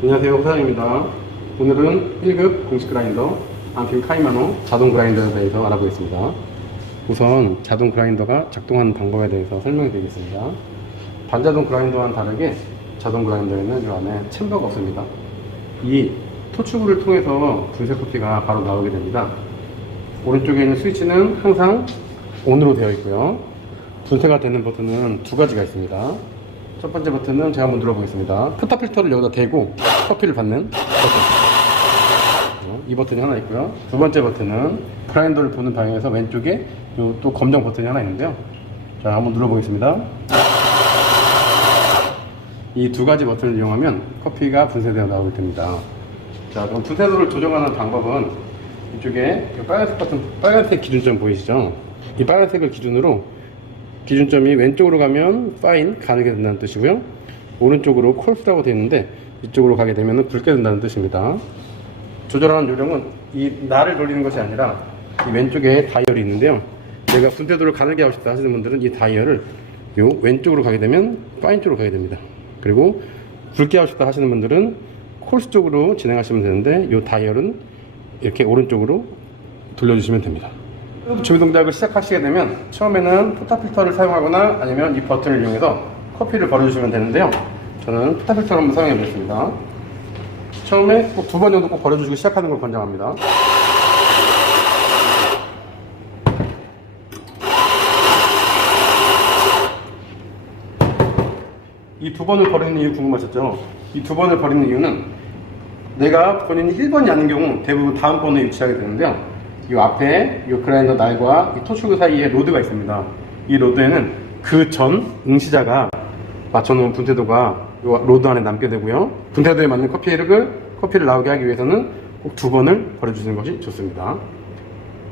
안녕하세요 호사장입니다. 오늘은 1급 공식 그라인더 안핀 카이마노 자동 그라인더에 대해서 알아보겠습니다. 우선 자동 그라인더가 작동하는 방법에 대해서 설명해 드리겠습니다. 반자동 그라인더와는 다르게 자동 그라인더에는 이 안에 챔버가 없습니다. 이 토축구를 통해서 분쇄 커피가 바로 나오게 됩니다. 오른쪽에 있는 스위치는 항상 ON으로 되어 있고요. 분쇄가 되는 버튼은 두 가지가 있습니다 첫 번째 버튼은 제가 한번 눌러보겠습니다. 포타 필터를 여기다 대고 커피를 받는 버튼. 어, 이 버튼이 하나 있고요. 두 번째 버튼은 그라인더를 보는 방향에서 왼쪽에 요또 검정 버튼이 하나 있는데요. 자, 한번 눌러보겠습니다. 이 두 가지 버튼을 이용하면 커피가 분쇄되어 나오게 됩니다. 자, 그럼 분쇄도를 조정하는 방법은 이쪽에 이 빨간색 버튼, 빨간색 기준점 보이시죠? 이 빨간색을 기준으로 기준점이 왼쪽으로 가면 파인 가게 된다는 뜻이고요. 오른쪽으로 콜스라고 되어 있는데 이쪽으로 가게 되면 붉게 된다는 뜻입니다. 조절하는 요령은 이 날을 돌리는 것이 아니라 이 왼쪽에 다이얼이 있는데요. 내가 분쇄도를 가늘게 하고 싶다 하시는 분들은 이 다이얼을 요 왼쪽으로 가게 되면 파인 쪽으로 가게 됩니다. 그리고 붉게 하고 싶다 하시는 분들은 콜스 쪽으로 진행하시면 되는데 이 다이얼은 이렇게 오른쪽으로 돌려주시면 됩니다. 조미 동작을 시작하시게 되면 처음에는 포타 필터를 사용하거나 아니면 이 버튼을 이용해서 커피를 버려주시면 되는데요. 저는 포타 필터를 한번 사용해 보겠습니다. 처음에 꼭두번 정도 꼭 버려주시고 시작하는 걸 권장합니다. 이 두 번을 버리는 이유 궁금하셨죠? 이 두 번을 버리는 이유는 내가 본인이 1번이 아닌 경우 대부분 다음 번에 위치하게 되는데요. 이 앞에 이 그라인더 날과 이 토출구 사이에 로드가 있습니다. 이 로드에는 그 전 응시자가 맞춰놓은 분쇄도가 이 로드 안에 남게 되고요. 분쇄도에 맞는 커피 를 커피를 나오게 하기 위해서는 꼭 두 번을 버려주시는 것이 좋습니다.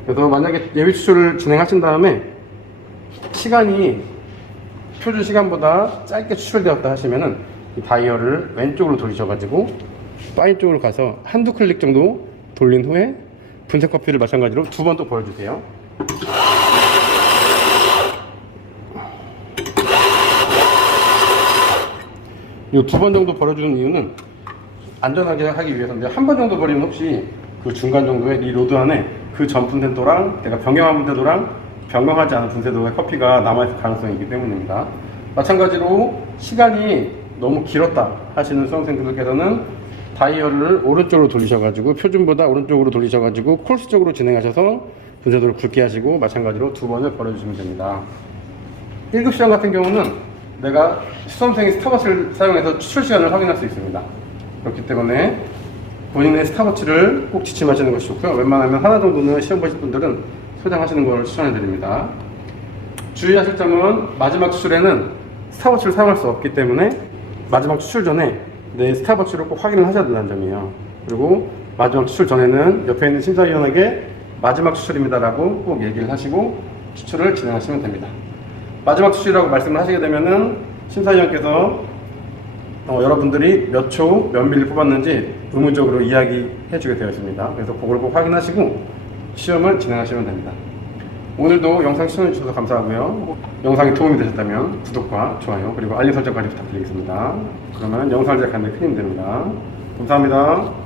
그래서 만약에 예비 추출을 진행하신 다음에 시간이 표준 시간보다 짧게 추출되었다 하시면은 이 다이얼을 왼쪽으로 돌리셔가지고 파인 쪽으로 가서 한두 클릭 정도 돌린 후에 분쇄 커피를 마찬가지로 두 번또 버려주세요. 이 두 번 정도 버려주는 이유는 안전하게 하기 위해서인데 한 번 정도 버리면 혹시 그 중간 정도의 이 로드 안에 그 전 분쇄도랑 내가 변경한 분쇄도랑 변경하지 않은 분쇄도의 커피가 남아있을 가능성이 있기 때문입니다. 마찬가지로 시간이 너무 길었다 하시는 수험생들께서는 다이얼을 오른쪽으로 돌리셔가지고 표준보다 오른쪽으로 돌리셔가지고 콜스 쪽으로 진행하셔서 분쇄도를 굵게 하시고 마찬가지로 두 번을 버려주시면 됩니다. 1급 시험 같은 경우는 내가 수험생이 스타버치를 사용해서 추출 시간을 확인할 수 있습니다. 그렇기 때문에 본인의 스타버치를 꼭 지침하시는 것이 좋고요. 웬만하면 하나 정도는 시험 보실 분들은 소장하시는 걸 추천해 드립니다. 주의하실 점은 마지막 추출에는 스타버치를 사용할 수 없기 때문에 마지막 추출 전에 내 스타버치를 꼭 확인을 하셔야 된다는 점이에요. 그리고 마지막 추출 전에는 옆에 있는 심사위원에게 마지막 추출입니다라고 꼭 얘기를 하시고 추출을 진행하시면 됩니다. 마지막 추출이라고 말씀을 하시게 되면은 심사위원께서 어, 여러분들이 몇 초, 몇 밀리 뽑았는지 의무적으로 이야기해 주게 되어 있습니다. 그래서 그걸 꼭 확인하시고 시험을 진행하시면 됩니다. 오늘도 영상 시청해 주셔서 감사하고요. 영상이 도움이 되셨다면 구독과 좋아요 그리고 알림 설정까지 부탁드리겠습니다. 그러면 영상을 제작하는 데 큰 힘이 됩니다. 감사합니다.